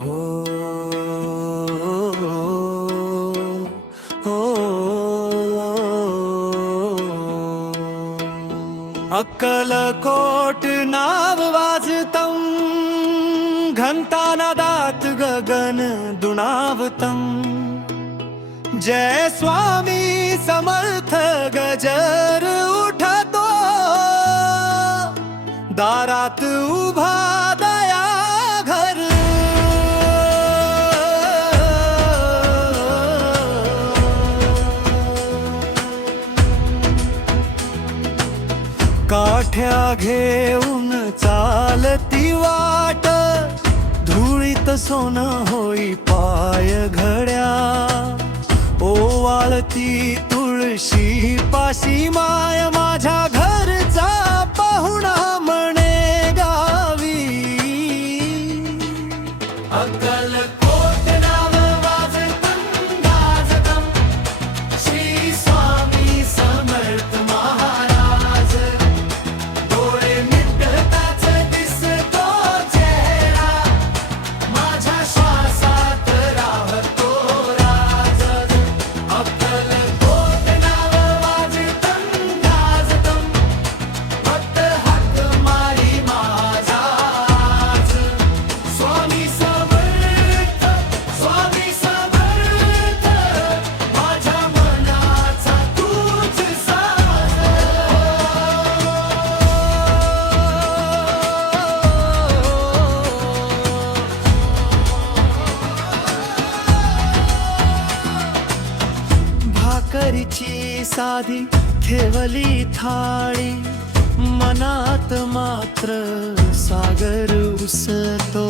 हो हो अक्कलकोट नाव वाजतं घंटानादात गगन दुणावतं जय स्वामी समर्थ गजर उठतो दारात उभा दया घर काठ्या घेऊन चालती वाट धुळीत सोनं होई पाय घड्या ओवाळती तुळशी पाशी माय माझ्या घरचा पाहुणा म्हणे गावी अक्कलकोट नाव वाजतं गाजतं श्री स्वामी समर्थ महाराज डोळे मिटताच दिसतो चेहरा माझ्या श्वासात राहतो राज अक्कलकोट नाव वाजतं गाजतं फक्त हाक मारी माझाच स्वामी समर्थ माझ्या मनाचा तूच साज भाकरीची साधी ठेवली थाळी मनात मात्र सागर उसतो